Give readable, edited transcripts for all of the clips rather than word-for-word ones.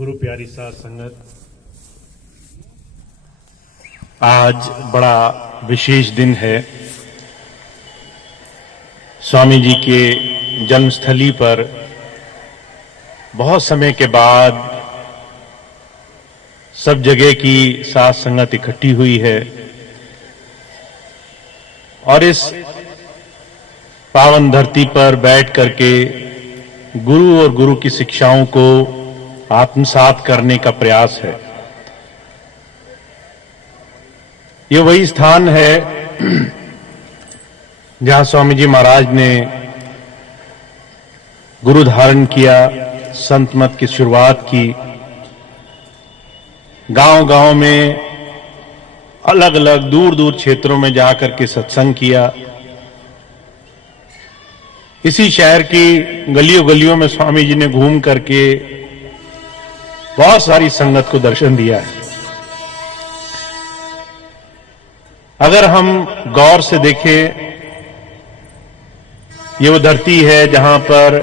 गुरु प्यारी साध संगत, आज बड़ा विशेष दिन है। स्वामी जी के जन्मस्थली पर बहुत समय के बाद सब जगह की साध संगत इकट्ठी हुई है और इस पावन धरती पर बैठ करके गुरु और गुरु की शिक्षाओं को आत्मसात करने का प्रयास है। ये वही स्थान है जहां स्वामी जी महाराज ने गुरु धारण किया, संत मत की शुरुआत की, गांव-गांव में अलग अलग दूर दूर क्षेत्रों में जाकर के सत्संग किया। इसी शहर की गलियों गलियों में स्वामी जी ने घूम करके बहुत सारी संगत को दर्शन दिया है। अगर हम गौर से देखें, ये वो धरती है जहां पर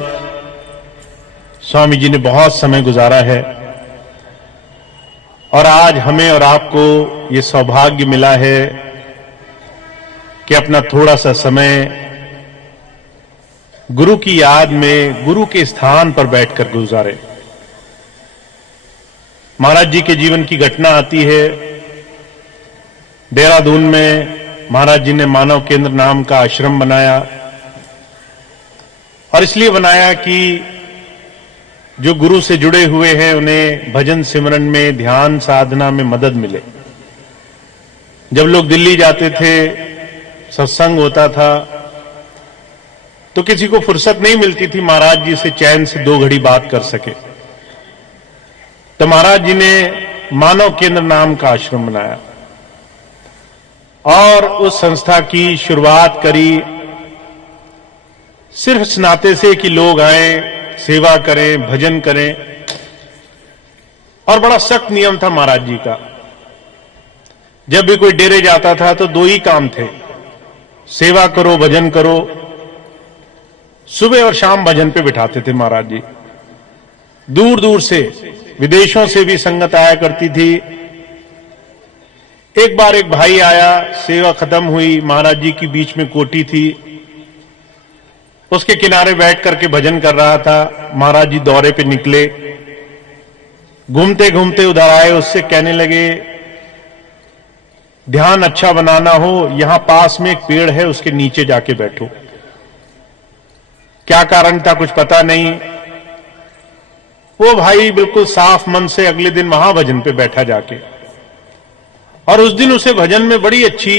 स्वामी जी ने बहुत समय गुजारा है और आज हमें और आपको ये सौभाग्य मिला है कि अपना थोड़ा सा समय गुरु की याद में, गुरु के स्थान पर बैठकर गुजारे। महाराज जी के जीवन की घटना आती है। देहरादून में महाराज जी ने मानव केंद्र नाम का आश्रम बनाया और इसलिए बनाया कि जो गुरु से जुड़े हुए हैं उन्हें भजन सिमरन में, ध्यान साधना में मदद मिले। जब लोग दिल्ली जाते थे, सत्संग होता था, तो किसी को फुर्सत नहीं मिलती थी महाराज जी से चैन से 2 घड़ी बात कर सके। तो महाराज जी ने मानव केंद्र नाम का आश्रम बनाया और उस संस्था की शुरुआत करी सिर्फ इस नाते से कि लोग आए, सेवा करें, भजन करें। और बड़ा सख्त नियम था महाराज जी का। जब भी कोई डेरे जाता था तो 2 ही काम थे, सेवा करो, भजन करो। सुबह और शाम भजन पे बिठाते थे महाराज जी। दूर दूर से, विदेशों से भी संगत आया करती थी। एक बार एक भाई आया, सेवा खत्म हुई, महाराज जी की बीच में कोठी थी, उसके किनारे बैठ करके भजन कर रहा था। महाराज जी दौरे पे निकले, घूमते घूमते उधर आए, उससे कहने लगे ध्यान अच्छा बनाना हो, यहां पास में एक पेड़ है, उसके नीचे जाके बैठो। क्या कारण था कुछ पता नहीं। वो भाई बिल्कुल साफ मन से अगले दिन वहां भजन पे बैठा जाके, और उस दिन उसे भजन में बड़ी अच्छी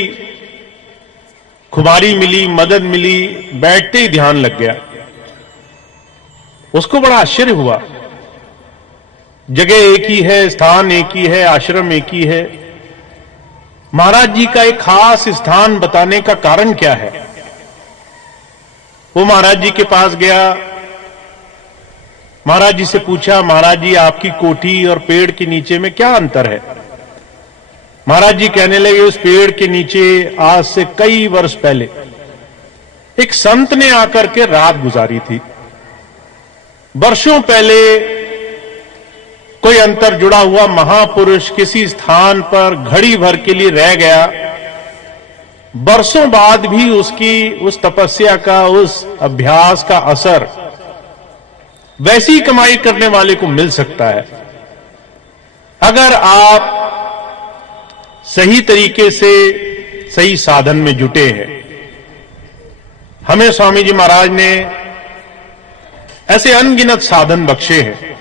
खुमारी मिली, मदद मिली, बैठते ही ध्यान लग गया। उसको बड़ा आश्चर्य हुआ। जगह एक ही है, स्थान एक ही है, आश्रम एक ही है, महाराज जी का एक खास स्थान बताने का कारण क्या है। वो महाराज जी के पास गया, महाराज जी से पूछा, महाराज जी आपकी कोठी और पेड़ के नीचे में क्या अंतर है। महाराज जी कहने लगे, उस पेड़ के नीचे आज से कई वर्ष पहले एक संत ने आकर के रात गुजारी थी। वर्षों पहले कोई अंतर जुड़ा हुआ महापुरुष किसी स्थान पर घड़ी भर के लिए रह गया, वर्षों बाद भी उसकी उस तपस्या का, उस अभ्यास का असर वैसी कमाई करने वाले को मिल सकता है अगर आप सही तरीके से सही साधन में जुटे हैं। हमें स्वामी जी महाराज ने ऐसे अनगिनत साधन बख्शे हैं।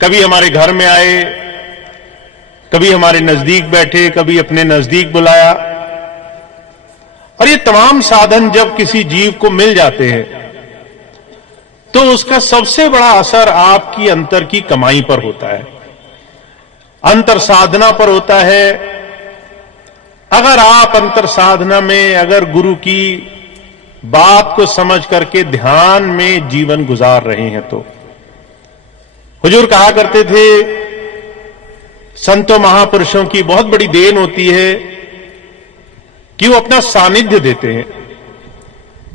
कभी हमारे घर में आए, कभी हमारे नजदीक बैठे, कभी अपने नजदीक बुलाया। और ये तमाम साधन जब किसी जीव को मिल जाते हैं तो उसका सबसे बड़ा असर आपकी अंतर की कमाई पर होता है, अंतर साधना पर होता है। अगर आप अंतर साधना में, अगर गुरु की बात को समझ करके ध्यान में जीवन गुजार रहे हैं तो हुजूर कहा करते थे, संतों महापुरुषों की बहुत बड़ी देन होती है कि वो अपना सानिध्य देते हैं,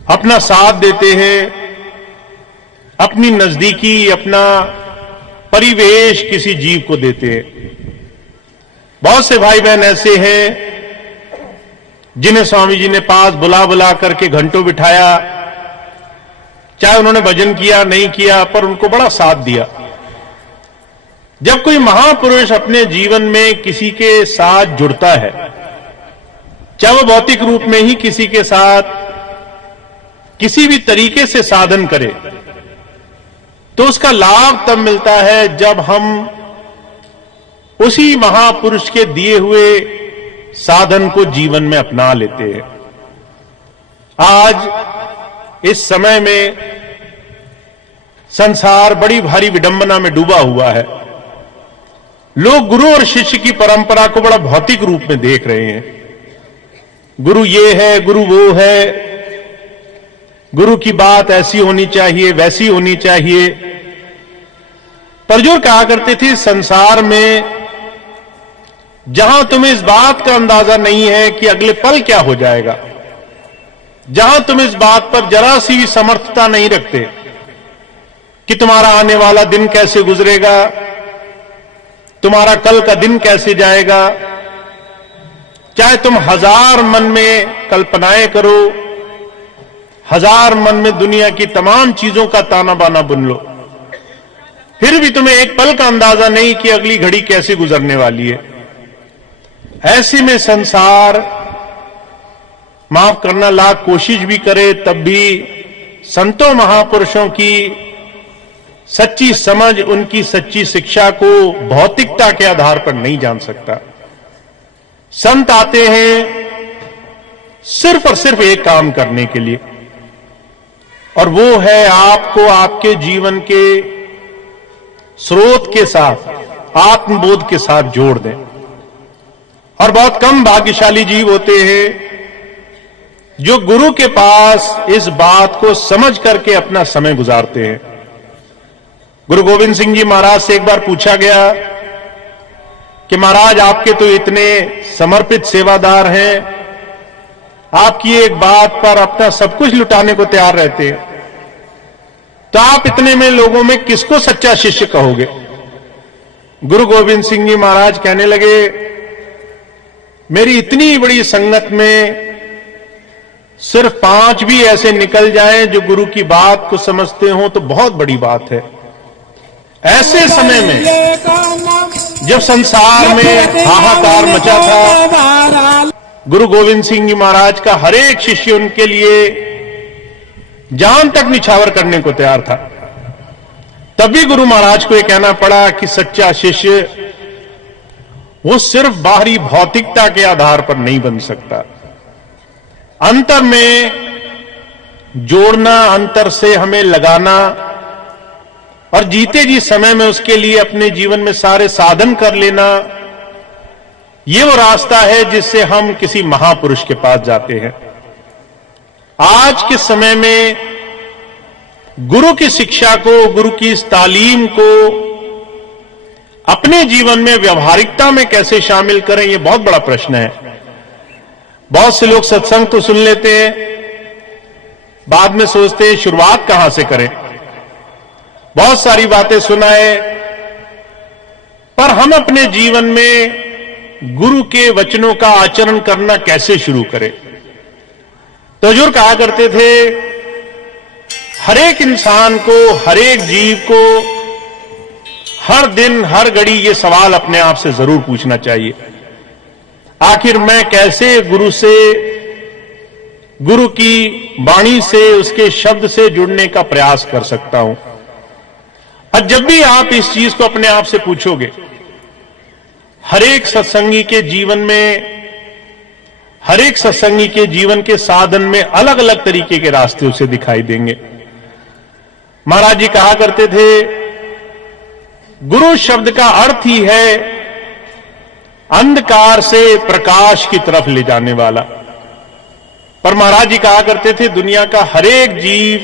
अपना साथ देते हैं, अपनी नजदीकी, अपना परिवेश किसी जीव को देते हैं। बहुत से भाई बहन ऐसे हैं जिन्हें स्वामी जी ने पास बुला बुला करके घंटों बिठाया, चाहे उन्होंने भजन किया नहीं किया, पर उनको बड़ा साथ दिया। जब कोई महापुरुष अपने जीवन में किसी के साथ जुड़ता है, चाहे वो भौतिक रूप में ही किसी के साथ किसी भी तरीके से साधन करे, तो उसका लाभ तब मिलता है जब हम उसी महापुरुष के दिए हुए साधन को जीवन में अपना लेते हैं। आज इस समय में संसार बड़ी भारी विडंबना में डूबा हुआ है। लोग गुरु और शिष्य की परंपरा को बड़ा भौतिक रूप में देख रहे हैं। गुरु ये है, गुरु वो है, गुरु की बात ऐसी होनी चाहिए, वैसी होनी चाहिए। पर जो कहा करते थे, संसार में जहां तुम्हें इस बात का अंदाजा नहीं है कि अगले पल क्या हो जाएगा, जहां तुम इस बात पर जरा सी भी समर्थता नहीं रखते कि तुम्हारा आने वाला दिन कैसे गुजरेगा, तुम्हारा कल का दिन कैसे जाएगा, चाहे तुम हजार मन में कल्पनाएं करो, हजार मन में दुनिया की तमाम चीजों का ताना बाना बुन लो, फिर भी तुम्हें एक पल का अंदाजा नहीं कि अगली घड़ी कैसे गुजरने वाली है। ऐसे में संसार माफ करना लाख कोशिश भी करे, तब भी संतों महापुरुषों की सच्ची समझ, उनकी सच्ची शिक्षा को भौतिकता के आधार पर नहीं जान सकता। संत आते हैं सिर्फ और सिर्फ एक काम करने के लिए, और वो है आपको आपके जीवन के स्रोत के साथ, आत्मबोध के साथ जोड़ दें। और बहुत कम भाग्यशाली जीव होते हैं जो गुरु के पास इस बात को समझ करके अपना समय गुजारते हैं। गुरु गोविंद सिंह जी महाराज से एक बार पूछा गया कि महाराज, आपके तो इतने समर्पित सेवादार हैं, आपकी एक बात पर अपना सब कुछ लुटाने को तैयार रहते हैं, तो आप इतने में लोगों में किसको सच्चा शिष्य कहोगे? गुरु गोविंद सिंह जी महाराज कहने लगे, मेरी इतनी बड़ी संगत में सिर्फ 5 भी ऐसे निकल जाएं जो गुरु की बात को समझते हो तो बहुत बड़ी बात है। ऐसे समय में जब संसार में हाहाकार मचा था, गुरु गोविंद सिंह जी महाराज का हर एक शिष्य उनके लिए जान तक निछावर करने को तैयार था। तभी गुरु महाराज को यह कहना पड़ा कि सच्चा शिष्य वो सिर्फ बाहरी भौतिकता के आधार पर नहीं बन सकता। अंतर में जोड़ना, अंतर से हमें लगाना और जीते जी समय में उसके लिए अपने जीवन में सारे साधन कर लेना, ये वो रास्ता है जिससे हम किसी महापुरुष के पास जाते हैं। आज के समय में गुरु की शिक्षा को, गुरु की इस तालीम को अपने जीवन में व्यवहारिकता में कैसे शामिल करें, यह बहुत बड़ा प्रश्न है। बहुत से लोग सत्संग तो सुन लेते हैं, बाद में सोचते हैं शुरुआत कहां से करें। बहुत सारी बातें सुनाए, पर हम अपने जीवन में गुरु के वचनों का आचरण करना कैसे शुरू करें? तो हुजूर कहा करते थे, हर एक इंसान को, हर एक जीव को हर दिन हर घड़ी ये सवाल अपने आप से जरूर पूछना चाहिए, आखिर मैं कैसे गुरु से, गुरु की वाणी से, उसके शब्द से जुड़ने का प्रयास कर सकता हूं। और जब भी आप इस चीज को अपने आप से पूछोगे, हर एक सत्संगी के जीवन में, हर एक सत्संगी के जीवन के साधन में अलग अलग तरीके के रास्ते उसे दिखाई देंगे। महाराज जी कहा करते थे, गुरु शब्द का अर्थ ही है अंधकार से प्रकाश की तरफ ले जाने वाला। पर महाराज जी कहा करते थे, दुनिया का हर एक जीव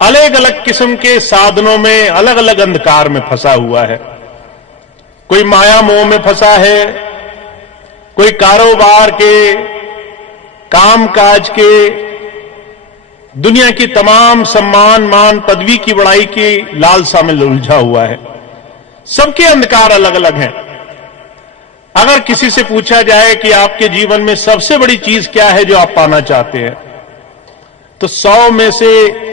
अलग अलग किस्म के साधनों में, अलग अलग अंधकार में फंसा हुआ है। कोई माया मोह में फंसा है, कोई कारोबार के, कामकाज के, दुनिया की तमाम सम्मान, मान, पदवी की बड़ाई की लालसा में उलझा हुआ है। सबके अंधकार अलग अलग हैं। अगर किसी से पूछा जाए कि आपके जीवन में सबसे बड़ी चीज क्या है जो आप पाना चाहते हैं, तो 100 में से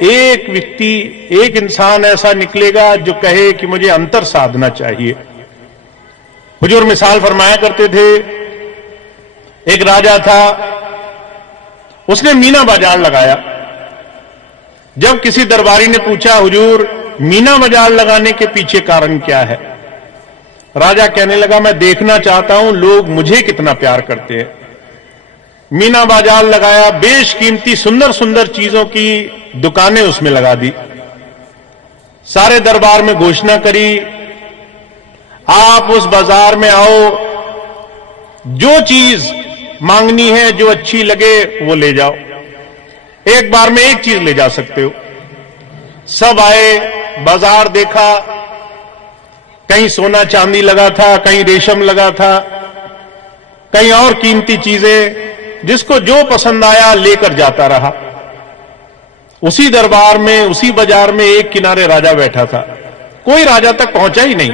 एक व्यक्ति, एक इंसान ऐसा निकलेगा जो कहे कि मुझे अंतर साधना चाहिए। हुजूर मिसाल फरमाया करते थे, एक राजा था, उसने मीना बाजार लगाया। जब किसी दरबारी ने पूछा, हुजूर मीना बाजार लगाने के पीछे कारण क्या है, राजा कहने लगा, मैं देखना चाहता हूं लोग मुझे कितना प्यार करते हैं। मीना बाजार लगाया, बेशकीमती सुंदर सुंदर चीजों की दुकानें उसमें लगा दी। सारे दरबार में घोषणा करी, आप उस बाजार में आओ, जो चीज मांगनी है, जो अच्छी लगे वो ले जाओ, एक बार में एक चीज ले जा सकते हो। सब आए, बाजार देखा, कहीं सोना चांदी लगा था, कहीं रेशम लगा था, कहीं और कीमती चीजें, जिसको जो पसंद आया लेकर जाता रहा। उसी दरबार में, उसी बाजार में एक किनारे राजा बैठा था। कोई राजा तक पहुंचा ही नहीं।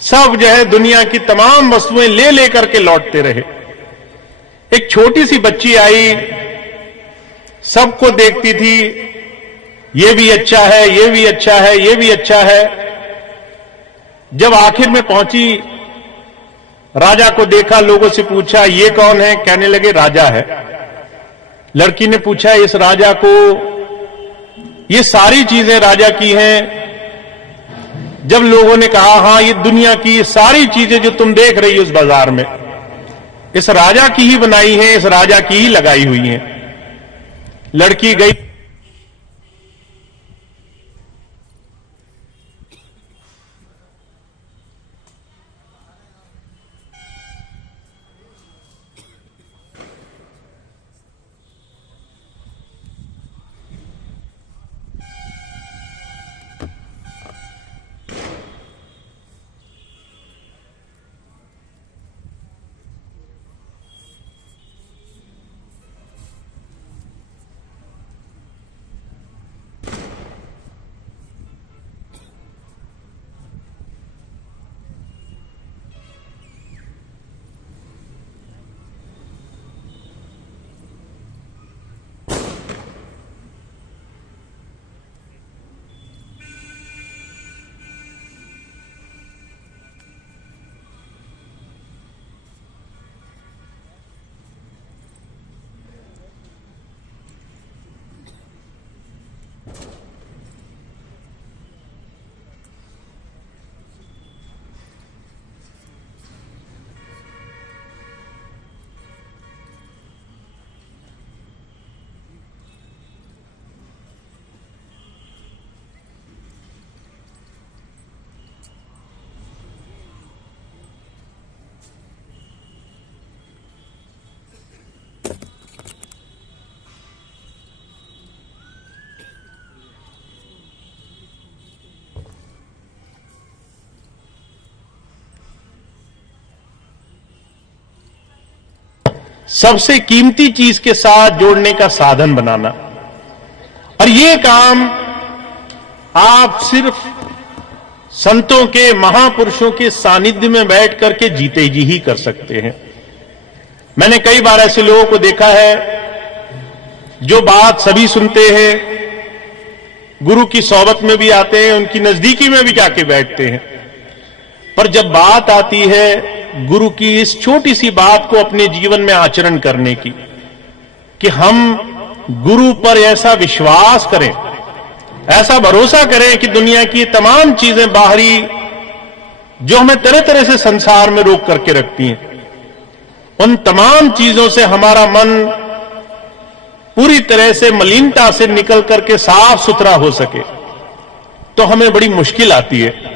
सब जो है दुनिया की तमाम वस्तुएं ले लेकर के लौटते रहे। एक छोटी सी बच्ची आई, सबको देखती थी, ये भी अच्छा है, ये भी अच्छा है, ये भी अच्छा है। जब आखिर में पहुंची, राजा को देखा, लोगों से पूछा, ये कौन है? कहने लगे राजा है। लड़की ने पूछा, इस राजा को ये सारी चीजें राजा की हैं? जब लोगों ने कहा, हां ये दुनिया की सारी चीजें जो तुम देख रही हो इस बाजार में, इस राजा की ही बनाई हैं, इस राजा की ही लगाई हुई हैं। लड़की गई, सबसे कीमती चीज के साथ जोड़ने का साधन बनाना। और ये काम आप सिर्फ संतों के, महापुरुषों के सानिध्य में बैठ करके जीते जी ही कर सकते हैं। मैंने कई बार ऐसे लोगों को देखा है जो बात सभी सुनते हैं, गुरु की सोबत में भी आते हैं, उनकी नजदीकी में भी जाके बैठते हैं, पर जब बात आती है गुरु की इस छोटी सी बात को अपने जीवन में आचरण करने की, कि हम गुरु पर ऐसा विश्वास करें, ऐसा भरोसा करें कि दुनिया की तमाम चीजें बाहरी जो हमें तरह तरह से संसार में रोक करके रखती हैं, उन तमाम चीजों से हमारा मन पूरी तरह से मलिनता से निकल करके साफ सुथरा हो सके, तो हमें बड़ी मुश्किल आती है।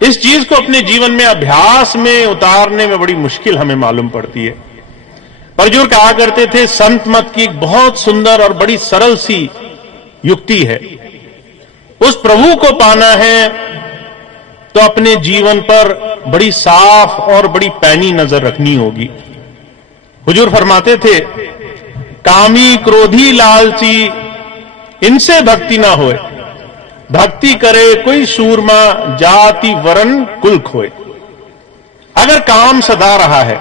इस चीज को अपने जीवन में अभ्यास में उतारने में बड़ी मुश्किल हमें मालूम पड़ती है। परजूर कहा करते थे, संत मत की एक बहुत सुंदर और बड़ी सरल सी युक्ति है, उस प्रभु को पाना है तो अपने जीवन पर बड़ी साफ और बड़ी पैनी नजर रखनी होगी। हुजूर फरमाते थे, कामी क्रोधी लालची इनसे भक्ति ना होए, भक्ति करे कोई सूरमा जाति वरण कुल खोए। अगर काम सदा रहा है,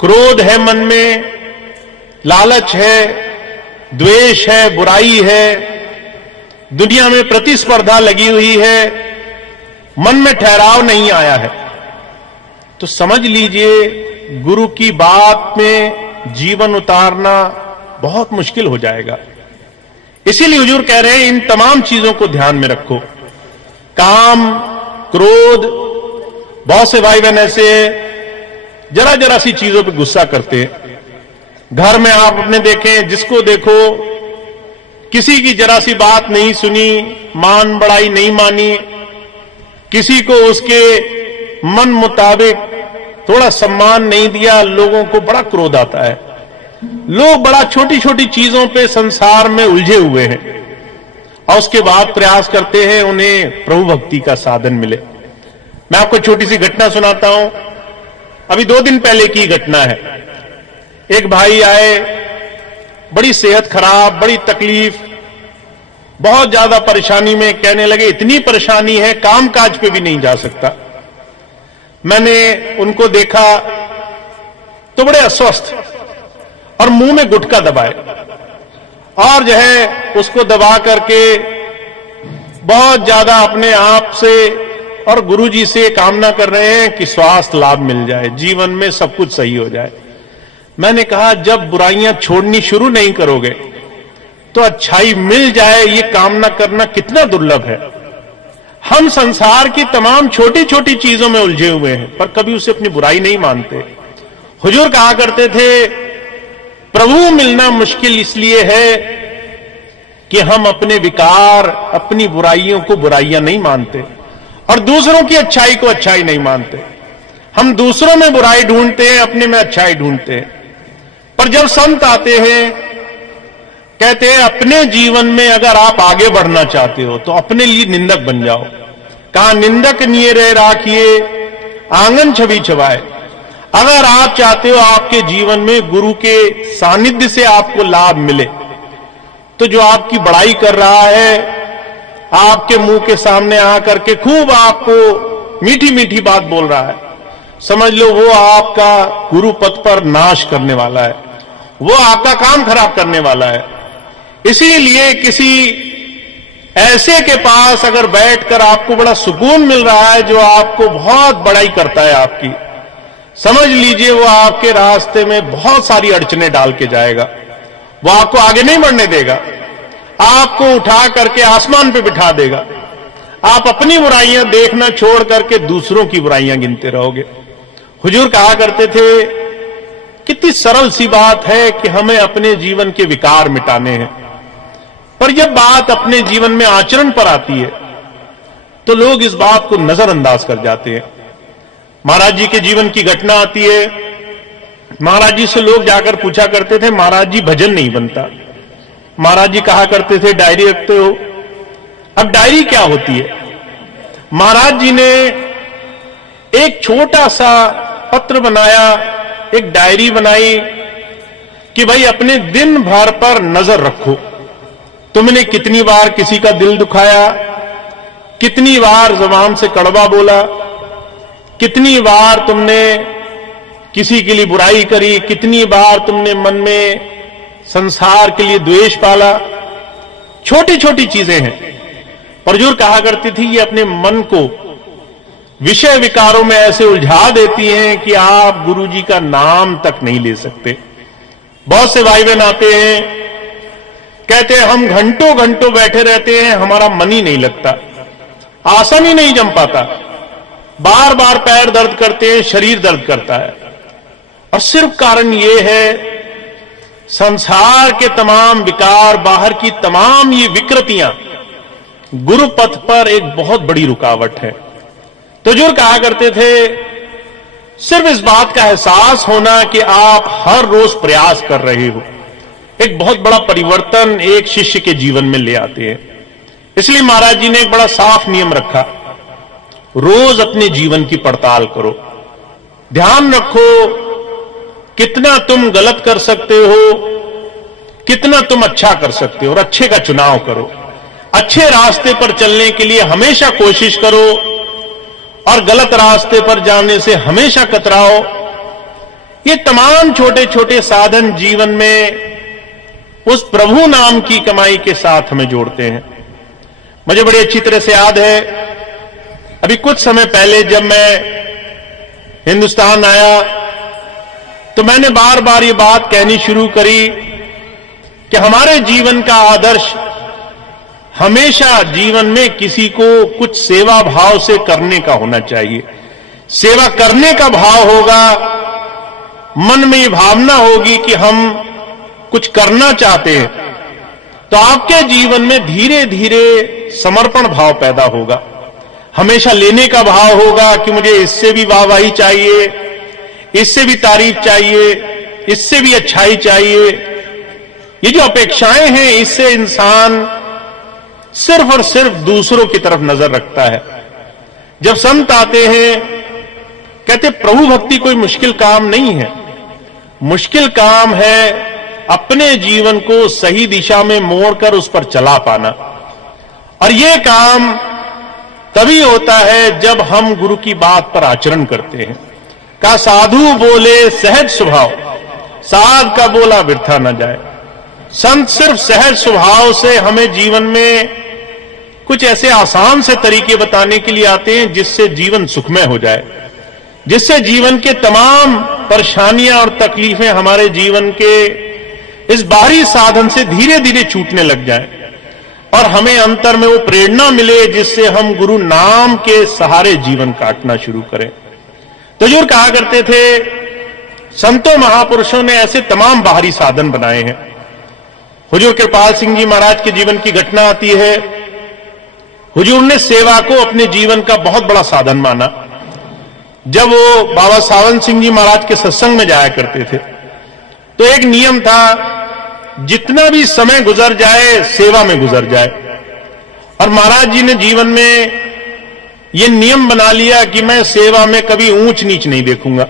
क्रोध है मन में, लालच है, द्वेष है, बुराई है, दुनिया में प्रतिस्पर्धा लगी हुई है, मन में ठहराव नहीं आया है, तो समझ लीजिए गुरु की बात में जीवन उतारना बहुत मुश्किल हो जाएगा। इसीलिए हुजूर कह रहे हैं इन तमाम चीजों को ध्यान में रखो। काम, क्रोध, बहुत से भाई बहन ऐसे जरा जरा सी चीजों पे गुस्सा करते हैं। घर में आप अपने देखें, जिसको देखो किसी की जरा सी बात नहीं सुनी, मान बढ़ाई नहीं मानी, किसी को उसके मन मुताबिक थोड़ा सम्मान नहीं दिया, लोगों को बड़ा क्रोध आता है। लोग बड़ा छोटी छोटी चीजों पे संसार में उलझे हुए हैं और उसके बाद प्रयास करते हैं उन्हें प्रभु भक्ति का साधन मिले। मैं आपको छोटी सी घटना सुनाता हूं। अभी 2 दिन पहले की घटना है। एक भाई आए, बड़ी सेहत खराब, बड़ी तकलीफ, बहुत ज्यादा परेशानी में, कहने लगे इतनी परेशानी है काम काज पे भी नहीं जा सकता। मैंने उनको देखा तो बड़े अस्वस्थ और मुंह में गुटखा दबाए और जो है उसको दबा करके बहुत ज्यादा अपने आप से और गुरुजी से कामना कर रहे हैं कि स्वास्थ्य लाभ मिल जाए, जीवन में सब कुछ सही हो जाए। मैंने कहा जब बुराइयां छोड़नी शुरू नहीं करोगे तो अच्छाई मिल जाए ये कामना करना कितना दुर्लभ है। हम संसार की तमाम छोटी छोटी चीजों में उलझे हुए हैं पर कभी उसे अपनी बुराई नहीं मानते। हुजूर कहा करते थे प्रभु मिलना मुश्किल इसलिए है कि हम अपने विकार, अपनी बुराइयों को बुराइयां नहीं मानते और दूसरों की अच्छाई को अच्छाई नहीं मानते। हम दूसरों में बुराई ढूंढते हैं, अपने में अच्छाई ढूंढते हैं। पर जब संत आते हैं, कहते हैं अपने जीवन में अगर आप आगे बढ़ना चाहते हो तो अपने लिए निंदक बन जाओ। कहा निंदक निये रह राखिए आंगन छवि छवाए। अगर आप चाहते हो आपके जीवन में गुरु के सानिध्य से आपको लाभ मिले तो जो आपकी बड़ाई कर रहा है, आपके मुंह के सामने आकर के खूब आपको मीठी मीठी बात बोल रहा है, समझ लो वो आपका गुरु पथ पर नाश करने वाला है, वो आपका काम खराब करने वाला है। इसीलिए किसी ऐसे के पास अगर बैठकर आपको बड़ा सुकून मिल रहा है जो आपको बहुत बड़ाई करता है आपकी, समझ लीजिए वो आपके रास्ते में बहुत सारी अड़चने डाल के जाएगा। वो आपको आगे नहीं बढ़ने देगा, आपको उठा करके आसमान पे बिठा देगा। आप अपनी बुराइयां देखना छोड़ करके दूसरों की बुराइयां गिनते रहोगे। हुजूर कहा करते थे कितनी सरल सी बात है कि हमें अपने जीवन के विकार मिटाने हैं, पर जब बात अपने जीवन में आचरण पर आती है तो लोग इस बात को नजरअंदाज कर जाते हैं। महाराज जी के जीवन की घटना आती है। महाराज जी से लोग जाकर पूछा करते थे महाराज जी भजन नहीं बनता। महाराज जी कहा करते थे डायरी रखते हो। अब डायरी क्या होती है? महाराज जी ने एक छोटा सा पत्र बनाया, एक डायरी बनाई कि भाई अपने दिन भर पर नजर रखो। तुमने कितनी बार किसी का दिल दुखाया, कितनी बार जुबान से कड़वा बोला, कितनी बार तुमने किसी के लिए बुराई करी, कितनी बार तुमने मन में संसार के लिए द्वेष पाला। छोटी छोटी चीजें हैं। और हुजूर कहा करती थी ये अपने मन को विषय विकारों में ऐसे उलझा देती हैं कि आप गुरुजी का नाम तक नहीं ले सकते। बहुत से भाई बहन आते हैं, कहते हैं हम घंटों घंटों बैठे रहते हैं, हमारा मन ही नहीं लगता, आसन ही नहीं जम पाता, बार बार पैर दर्द करते हैं, शरीर दर्द करता है। और सिर्फ कारण यह है संसार के तमाम विकार, बाहर की तमाम ये विकृतियां गुरु पथ पर एक बहुत बड़ी रुकावट है। तो हुजूर कहा करते थे सिर्फ इस बात का एहसास होना कि आप हर रोज प्रयास कर रहे हो, एक बहुत बड़ा परिवर्तन एक शिष्य के जीवन में ले आते हैं। इसलिए महाराज जी ने एक बड़ा साफ नियम रखा, रोज अपने जीवन की पड़ताल करो, ध्यान रखो कितना तुम गलत कर सकते हो, कितना तुम अच्छा कर सकते हो और अच्छे का चुनाव करो, अच्छे रास्ते पर चलने के लिए हमेशा कोशिश करो और गलत रास्ते पर जाने से हमेशा कतराओ। ये तमाम छोटे छोटे साधन जीवन में उस प्रभु नाम की कमाई के साथ हमें जोड़ते हैं। मुझे बड़ी अच्छी तरह से याद है, अभी कुछ समय पहले जब मैं हिंदुस्तान आया तो मैंने बार बार ये बात कहनी शुरू करी कि हमारे जीवन का आदर्श हमेशा जीवन में किसी को कुछ सेवा भाव से करने का होना चाहिए। सेवा करने का भाव होगा, मन में ये भावना होगी कि हम कुछ करना चाहते हैं, तो आपके जीवन में धीरे धीरे समर्पण भाव पैदा होगा। हमेशा लेने का भाव होगा कि मुझे इससे भी वाहवाही चाहिए, इससे भी तारीफ चाहिए, इससे भी अच्छाई चाहिए। ये जो अपेक्षाएं हैं, इससे इंसान सिर्फ और सिर्फ दूसरों की तरफ नजर रखता है। जब संत आते हैं, कहते प्रभु भक्ति कोई मुश्किल काम नहीं है, मुश्किल काम है अपने जीवन को सही दिशा में मोड़कर उस पर चला पाना। और यह काम तभी होता है जब हम गुरु की बात पर आचरण करते हैं। का साधु बोले सहज स्वभाव, साध का बोला वृथा न जाए। संत सिर्फ सहज स्वभाव से हमें जीवन में कुछ ऐसे आसान से तरीके बताने के लिए आते हैं जिससे जीवन सुखमय हो जाए, जिससे जीवन के तमाम परेशानियां और तकलीफें हमारे जीवन के इस बाहरी साधन से धीरे धीरे छूटने लग जाएं और हमें अंतर में वो प्रेरणा मिले जिससे हम गुरु नाम के सहारे जीवन काटना शुरू करें। तो हुजूर कहा करते थे, संतों महापुरुषों ने ऐसे तमाम बाहरी साधन बनाए हैं। हुजूर कृपाल सिंह जी महाराज के जीवन की घटना आती है। हुजूर ने सेवा को अपने जीवन का बहुत बड़ा साधन माना। जब वो बाबा सावन सिंह जी महाराज के सत्संग में जाया करते थे तो एक नियम था, जितना भी समय गुजर जाए सेवा में गुजर जाए। और महाराज जी ने जीवन में यह नियम बना लिया कि मैं सेवा में कभी ऊंच नीच नहीं देखूंगा।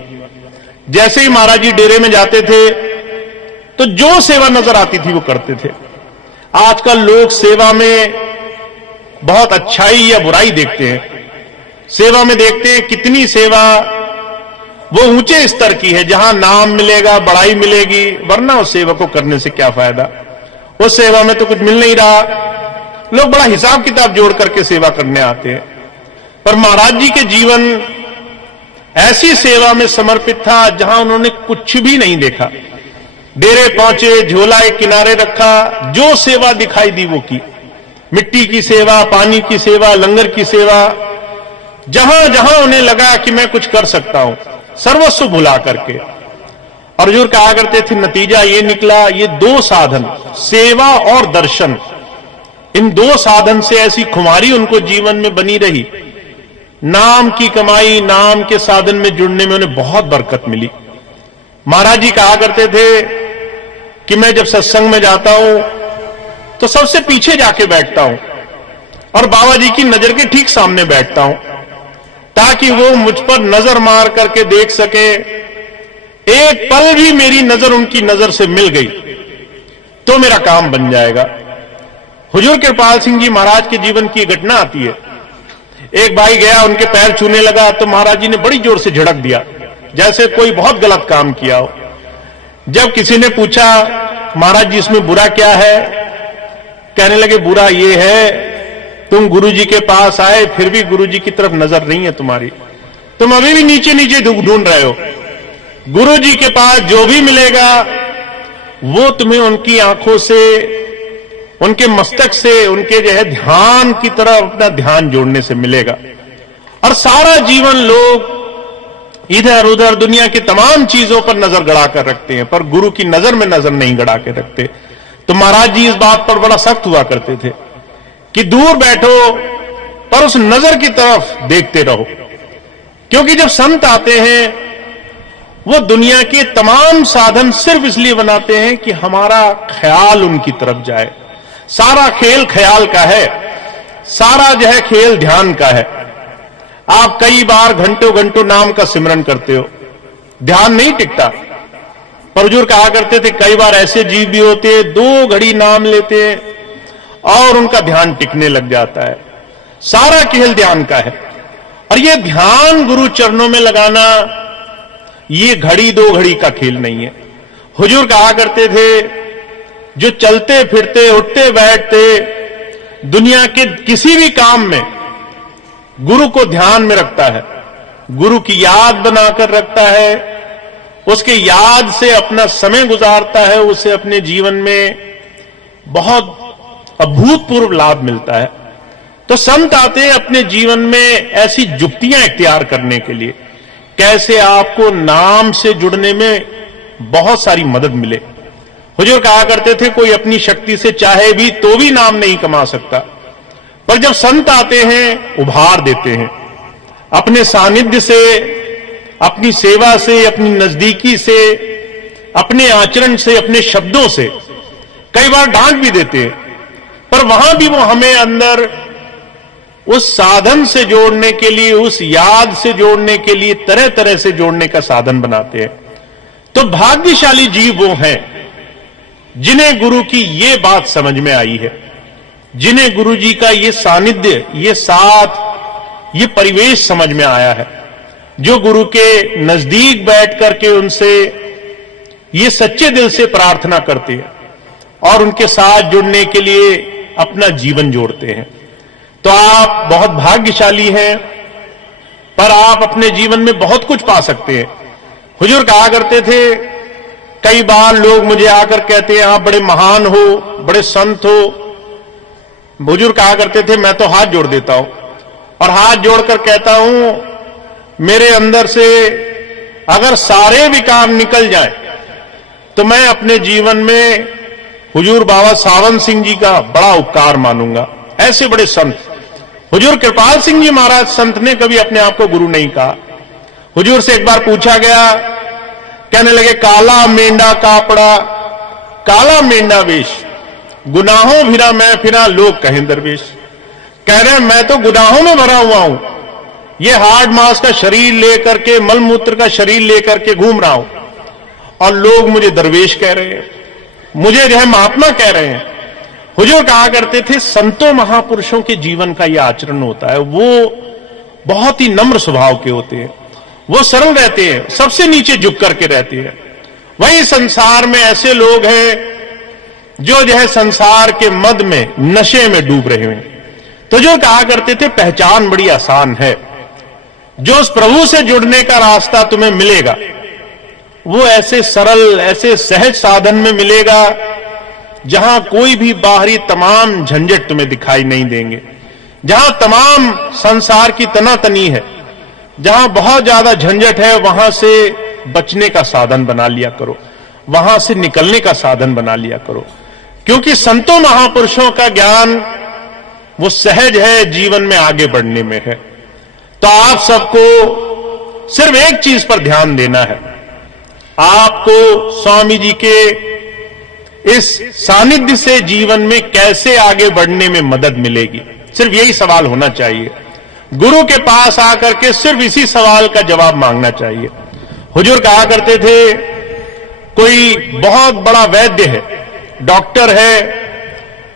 जैसे ही महाराज जी डेरे में जाते थे तो जो सेवा नजर आती थी वो करते थे। आजकल लोग सेवा में बहुत अच्छाई या बुराई देखते हैं। सेवा में देखते हैं कितनी सेवा वो ऊंचे स्तर की है, जहां नाम मिलेगा, बड़ाई मिलेगी, वरना उस सेवा को करने से क्या फायदा, उस सेवा में तो कुछ मिल नहीं रहा। लोग बड़ा हिसाब किताब जोड़ करके सेवा करने आते हैं। पर महाराज जी के जीवन ऐसी सेवा में समर्पित था जहां उन्होंने कुछ भी नहीं देखा। डेरे पहुंचे, झोला एक किनारे रखा, जो सेवा दिखाई दी वो की। मिट्टी की सेवा, पानी की सेवा, लंगर की सेवा, जहां जहां उन्हें लगा कि मैं कुछ कर सकता हूं, सर्वस्व भुला करके। और हुजूर कहा करते थे, नतीजा ये निकला, ये दो साधन, सेवा और दर्शन, इन दो साधन से ऐसी खुमारी उनको जीवन में बनी रही। नाम की कमाई, नाम के साधन में जुड़ने में उन्हें बहुत बरकत मिली। महाराज जी कहा करते थे कि मैं जब सत्संग में जाता हूं तो सबसे पीछे जाके बैठता हूं और बाबा जी की नजर के ठीक सामने बैठता हूं, ताकि वो मुझ पर नजर मार करके देख सके। एक पल भी मेरी नजर उनकी नजर से मिल गई तो मेरा काम बन जाएगा। हुजूर कृपाल सिंह जी महाराज के जीवन की घटना आती है। एक भाई गया, उनके पैर छूने लगा तो महाराज जी ने बड़ी जोर से झड़क दिया, जैसे कोई बहुत गलत काम किया हो। जब किसी ने पूछा, महाराज जी इसमें बुरा क्या है, कहने लगे बुरा ये है, तुम गुरुजी के पास आए फिर भी गुरुजी की तरफ नजर नहीं है तुम्हारी, तुम अभी भी नीचे नीचे ढूंढ रहे हो। गुरुजी के पास जो भी मिलेगा वो तुम्हें उनकी आंखों से, उनके मस्तक से, उनके जो है ध्यान की तरफ अपना ध्यान जोड़ने से मिलेगा। और सारा जीवन लोग इधर उधर दुनिया की तमाम चीजों पर नजर गड़ा कर रखते हैं, पर गुरु की नजर में नजर नहीं गड़ा के रखते। तो महाराज जी इस बात पर बड़ा सख्त हुआ करते थे कि दूर बैठो पर उस नजर की तरफ देखते रहो। क्योंकि जब संत आते हैं वो दुनिया के तमाम साधन सिर्फ इसलिए बनाते हैं कि हमारा ख्याल उनकी तरफ जाए। सारा खेल ख्याल का है, सारा जो है खेल ध्यान का है। आप कई बार घंटों घंटों नाम का सिमरन करते हो, ध्यान नहीं टिकता। पर हुजूर कहा करते थे कई बार ऐसे जीव भी होते हैं 2 घड़ी नाम लेते हैं और उनका ध्यान टिकने लग जाता है। सारा खेल ध्यान का है। और ये ध्यान गुरु चरणों में लगाना ये घड़ी 2 घड़ी का खेल नहीं है। हुजूर कहा करते थे जो चलते फिरते उठते बैठते दुनिया के किसी भी काम में गुरु को ध्यान में रखता है, गुरु की याद बनाकर रखता है, उसके याद से अपना समय गुजारता है, उसे अपने जीवन में बहुत अभूतपूर्व लाभ मिलता है। तो संत आते हैं अपने जीवन में ऐसी जुक्तियां इख्तियार करने के लिए, कैसे आपको नाम से जुड़ने में बहुत सारी मदद मिले। हुजूर कहा करते थे कोई अपनी शक्ति से चाहे भी तो भी नाम नहीं कमा सकता, पर जब संत आते हैं उभार देते हैं अपने सानिध्य से, अपनी सेवा से, अपनी नजदीकी से, अपने आचरण से, अपने शब्दों से। कई बार डांट भी देते हैं, पर वहां भी वो हमें अंदर उस साधन से जोड़ने के लिए, उस याद से जोड़ने के लिए तरह तरह से जोड़ने का साधन बनाते हैं। तो भाग्यशाली जीव वो हैं जिन्हें गुरु की ये बात समझ में आई है, जिन्हें गुरु जी का ये सानिध्य, ये साथ, ये परिवेश समझ में आया है, जो गुरु के नजदीक बैठ करके उनसे ये सच्चे दिल से प्रार्थना करते हैं और उनके साथ जुड़ने के लिए अपना जीवन जोड़ते हैं। तो आप बहुत भाग्यशाली हैं, पर आप अपने जीवन में बहुत कुछ पा सकते हैं। हुजूर कहा करते थे कई बार लोग मुझे आकर कहते हैं आप बड़े महान हो, बड़े संत हो। हुजूर कहा करते थे मैं तो हाथ जोड़ देता हूं और हाथ जोड़कर कहता हूं मेरे अंदर से अगर सारे विकार निकल जाएं तो मैं अपने जीवन में हुजूर बाबा सावंत सिंह जी का बड़ा उपकार मानूंगा। ऐसे बड़े संत। हुजूर कृपाल सिंह जी महाराज संत ने कभी अपने आप को गुरु नहीं कहा। हुजूर से एक बार पूछा गया, कहने लगे काला मेंढा कापड़ा, काला मेंढा वेश, गुनाहों भिरा मैं फिरा लोग कहें दरवेश। कह रहे हैं मैं तो गुनाहों में भरा हुआ हूं, ये हार्ड मांस का शरीर लेकर के, मलमूत्र का शरीर लेकर के घूम रहा हूं और लोग मुझे दरवेश कह रहे हैं, मुझे जो है महात्मा कह रहे हैं। हुजूर कहा करते थे संतों महापुरुषों के जीवन का यह आचरण होता है, वो बहुत ही नम्र स्वभाव के होते हैं, वो सरल रहते हैं, सबसे नीचे झुक करके रहते हैं। वही संसार में ऐसे लोग हैं जो है संसार के मद में, नशे में डूब रहे हैं। तो जो कहा करते थे पहचान बड़ी आसान है, जो उस प्रभु से जुड़ने का रास्ता तुम्हें मिलेगा वो ऐसे सरल, ऐसे सहज साधन में मिलेगा जहां कोई भी बाहरी तमाम झंझट तुम्हें दिखाई नहीं देंगे, जहां तमाम संसार की तनातनी है, जहां बहुत ज्यादा झंझट है, वहां से बचने का साधन बना लिया करो, वहां से निकलने का साधन बना लिया करो। क्योंकि संतों महापुरुषों का ज्ञान वो सहज है, जीवन में आगे बढ़ने में है। तो आप सबको सिर्फ एक चीज पर ध्यान देना है, आपको स्वामी जी के इस सानिध्य से जीवन में कैसे आगे बढ़ने में मदद मिलेगी, सिर्फ यही सवाल होना चाहिए। गुरु के पास आकर के सिर्फ इसी सवाल का जवाब मांगना चाहिए। हुजूर कहा करते थे कोई बहुत बड़ा वैद्य है, डॉक्टर है,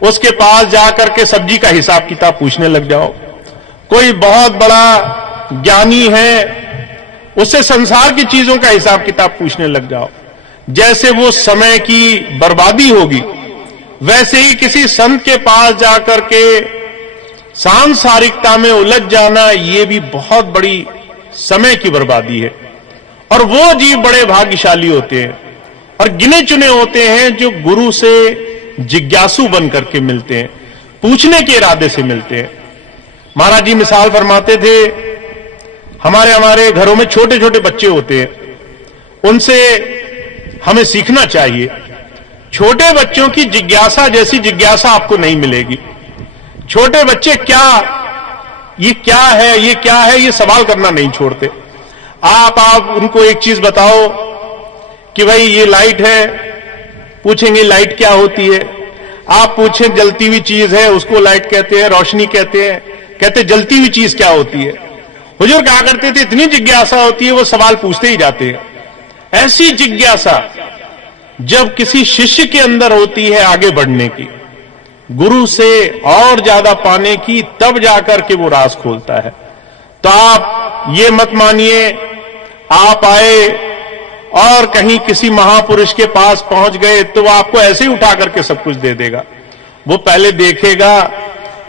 उसके पास जाकर के सब्जी का हिसाब किताब पूछने लग जाओ। कोई बहुत बड़ा ज्ञानी है, उससे संसार की चीजों का हिसाब किताब पूछने लग जाओ। जैसे वो समय की बर्बादी होगी, वैसे ही किसी संत के पास जाकर के सांसारिकता में उलझ जाना, ये भी बहुत बड़ी समय की बर्बादी है। और वो जीव बड़े भाग्यशाली होते हैं और गिने चुने होते हैं जो गुरु से जिज्ञासु बन करके मिलते हैं, पूछने के इरादे से मिलते हैं। महाराज जी मिसाल फरमाते थे, हमारे घरों में छोटे छोटे बच्चे होते हैं, उनसे हमें सीखना चाहिए। छोटे बच्चों की जिज्ञासा जैसी जिज्ञासा आपको नहीं मिलेगी। छोटे बच्चे ये क्या है, ये क्या है, ये सवाल करना नहीं छोड़ते। आप उनको एक चीज बताओ कि भाई ये लाइट है, पूछेंगे लाइट क्या होती है। आप पूछें जलती हुई चीज है, उसको लाइट कहते हैं, रोशनी कहते हैं, कहते जलती हुई चीज क्या होती है। हुजूर कहा करते थे इतनी जिज्ञासा होती है, वो सवाल पूछते ही जाते हैं। ऐसी जिज्ञासा जब किसी शिष्य के अंदर होती है आगे बढ़ने की, गुरु से और ज्यादा पाने की, तब जाकर के वो राज खोलता है। तो आप ये मत मानिए आप आए और कहीं किसी महापुरुष के पास पहुंच गए तो वो आपको ऐसे ही उठा करके सब कुछ दे देगा। वो पहले देखेगा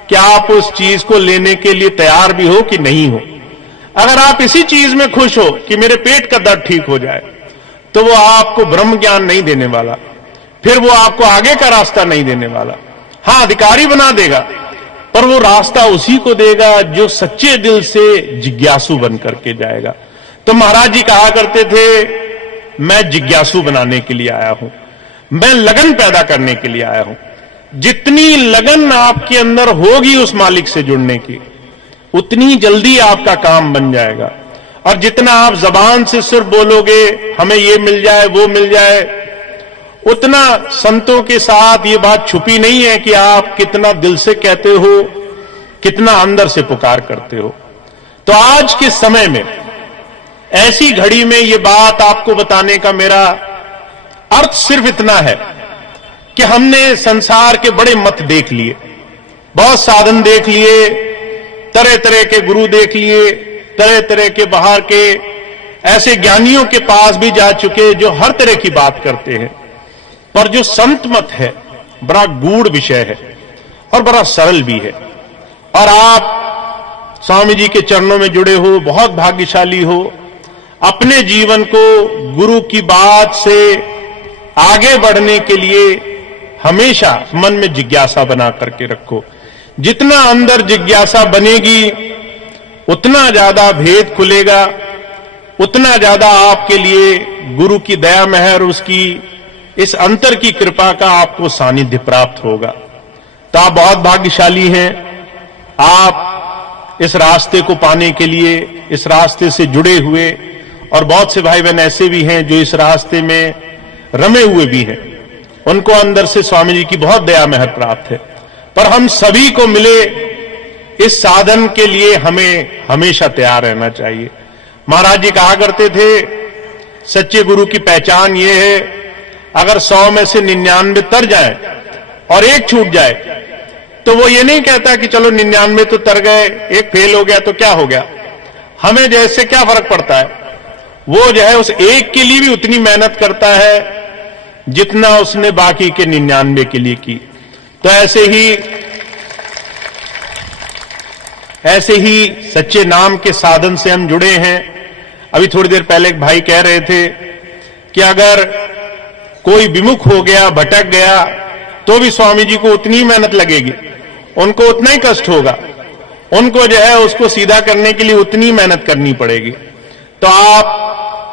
कि आप उस चीज को लेने के लिए तैयार भी हो कि नहीं हो। अगर आप इसी चीज में खुश हो कि मेरे पेट का दर्द ठीक हो जाए, तो वो आपको ब्रह्म ज्ञान नहीं देने वाला, फिर वो आपको आगे का रास्ता नहीं देने वाला। हां, अधिकारी बना देगा, पर वो रास्ता उसी को देगा जो सच्चे दिल से जिज्ञासु बन करके जाएगा। तो महाराज जी कहा करते थे, मैं जिज्ञासु बनाने के लिए आया हूं, मैं लगन पैदा करने के लिए आया हूं। जितनी लगन आपके अंदर होगी उस मालिक से जुड़ने की, उतनी जल्दी आपका काम बन जाएगा। और जितना आप जबान से सिर्फ बोलोगे हमें ये मिल जाए वो मिल जाए, उतना संतों के साथ ये बात छुपी नहीं है कि आप कितना दिल से कहते हो, कितना अंदर से पुकार करते हो। तो आज के समय में, ऐसी घड़ी में ये बात आपको बताने का मेरा अर्थ सिर्फ इतना है कि हमने संसार के बड़े मत देख लिए, बहुत साधन देख लिए, तरह तरह के गुरु देख लिए, तरह तरह के बाहर के ऐसे ज्ञानियों के पास भी जा चुके जो हर तरह की बात करते हैं। पर जो संत मत है बड़ा गूढ़ विषय है और बड़ा सरल भी है। और आप स्वामी जी के चरणों में जुड़े हो, बहुत भाग्यशाली हो। अपने जीवन को गुरु की बात से आगे बढ़ने के लिए हमेशा मन में जिज्ञासा बना करके रखो। जितना अंदर जिज्ञासा बनेगी उतना ज्यादा भेद खुलेगा, उतना ज्यादा आपके लिए गुरु की दया मेहर, उसकी इस अंतर की कृपा का आपको सानिध्य प्राप्त होगा। तो आप बहुत भाग्यशाली हैं। आप इस रास्ते को पाने के लिए इस रास्ते से जुड़े हुए, और बहुत से भाई बहन ऐसे भी हैं जो इस रास्ते में रमे हुए भी हैं, उनको अंदर से स्वामी जी की बहुत दया मेहर प्राप्त है। पर हम सभी को मिले इस साधन के लिए हमें हमेशा तैयार रहना चाहिए। महाराज जी कहा करते थे, सच्चे गुरु की पहचान ये है, अगर 100 में से 99 तर जाए और एक छूट जाए, तो वो ये नहीं कहता कि चलो 99 तो तर गए, एक फेल हो गया तो क्या हो गया, हमें जैसे क्या फर्क पड़ता है। वो जो है उस एक के लिए भी उतनी मेहनत करता है जितना उसने बाकी के 99 के लिए की। तो ऐसे ही सच्चे नाम के साधन से हम जुड़े हैं। अभी थोड़ी देर पहले एक भाई कह रहे थे कि अगर कोई विमुख हो गया, भटक गया, तो भी स्वामी जी को उतनी मेहनत लगेगी, उनको उतना ही कष्ट होगा, उनको जो है उसको सीधा करने के लिए उतनी मेहनत करनी पड़ेगी। तो आप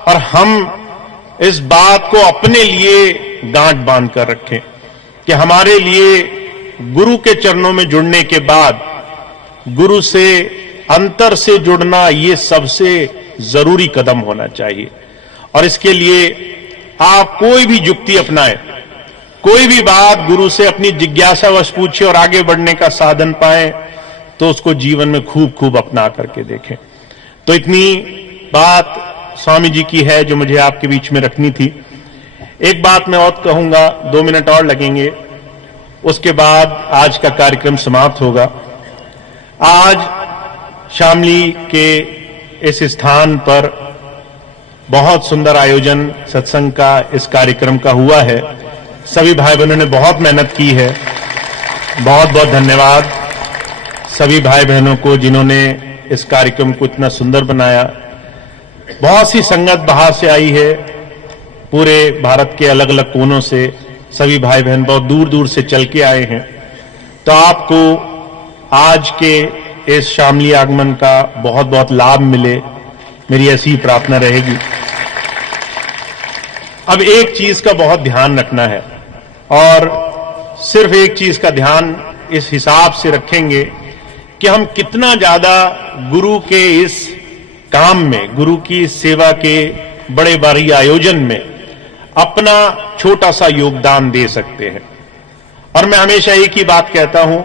और हम इस बात को अपने लिए गांठ बांध कर रखें कि हमारे लिए गुरु के चरणों में जुड़ने के बाद गुरु से अंतर से जुड़ना ये सबसे जरूरी कदम होना चाहिए। और इसके लिए आप कोई भी युक्ति अपनाएं, कोई भी बात गुरु से अपनी जिज्ञासावश पूछे और आगे बढ़ने का साधन पाएं, तो उसको जीवन में खूब खूब अपना करके देखें। तो इतनी बात स्वामी जी की है जो मुझे आपके बीच में रखनी थी। एक बात मैं और कहूंगा, 2 मिनट और लगेंगे, उसके बाद आज का कार्यक्रम समाप्त होगा। आज शामली के इस स्थान पर बहुत सुंदर आयोजन सत्संग का इस कार्यक्रम का हुआ है। सभी भाई बहनों ने बहुत मेहनत की है। बहुत बहुत धन्यवाद सभी भाई बहनों को जिन्होंने इस कार्यक्रम को इतना सुंदर बनाया। बहुत सी संगत बाहर से आई है, पूरे भारत के अलग अलग कोनों से सभी भाई बहन बहुत दूर दूर से चल के आए हैं। तो आपको आज के इस शामली आगमन का बहुत बहुत लाभ मिले, मेरी ऐसी प्रार्थना रहेगी। अब एक चीज का बहुत ध्यान रखना है, और सिर्फ एक चीज का ध्यान इस हिसाब से रखेंगे कि हम कितना ज्यादा गुरु के इस काम में, गुरु की सेवा के बड़े बड़े आयोजन में अपना छोटा सा योगदान दे सकते हैं। और मैं हमेशा एक ही बात कहता हूं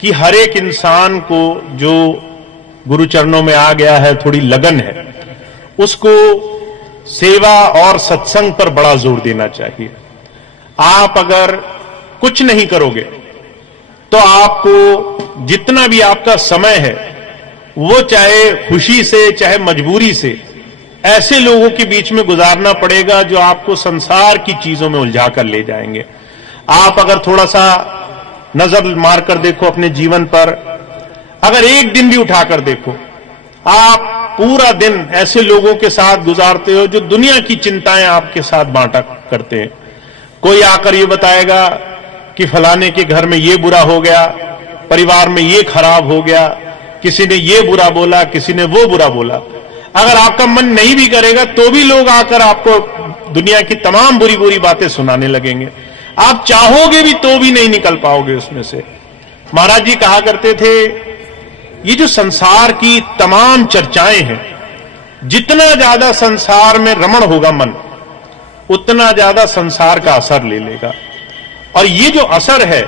कि हर एक इंसान को जो गुरु चरणों में आ गया है, थोड़ी लगन है, उसको सेवा और सत्संग पर बड़ा जोर देना चाहिए। आप अगर कुछ नहीं करोगे तो आपको जितना भी आपका समय है वो चाहे खुशी से चाहे मजबूरी से ऐसे लोगों के बीच में गुजारना पड़ेगा जो आपको संसार की चीजों में उलझा कर ले जाएंगे। आप अगर थोड़ा सा नजर मारकर देखो अपने जीवन पर, अगर एक दिन भी उठाकर देखो, आप पूरा दिन ऐसे लोगों के साथ गुजारते हो जो दुनिया की चिंताएं आपके साथ बांटा करते हैं। कोई आकर ये बताएगा कि फलाने के घर में ये बुरा हो गया, परिवार में ये खराब हो गया, किसी ने ये बुरा बोला, किसी ने वो बुरा बोला। अगर आपका मन नहीं भी करेगा तो भी लोग आकर आपको दुनिया की तमाम बुरी बुरी बातें सुनाने लगेंगे। आप चाहोगे भी तो भी नहीं निकल पाओगे उसमें से। महाराज जी कहा करते थे, ये जो संसार की तमाम चर्चाएं हैं, जितना ज्यादा संसार में रमण होगा मन, उतना ज्यादा संसार का असर ले लेगा। और ये जो असर है,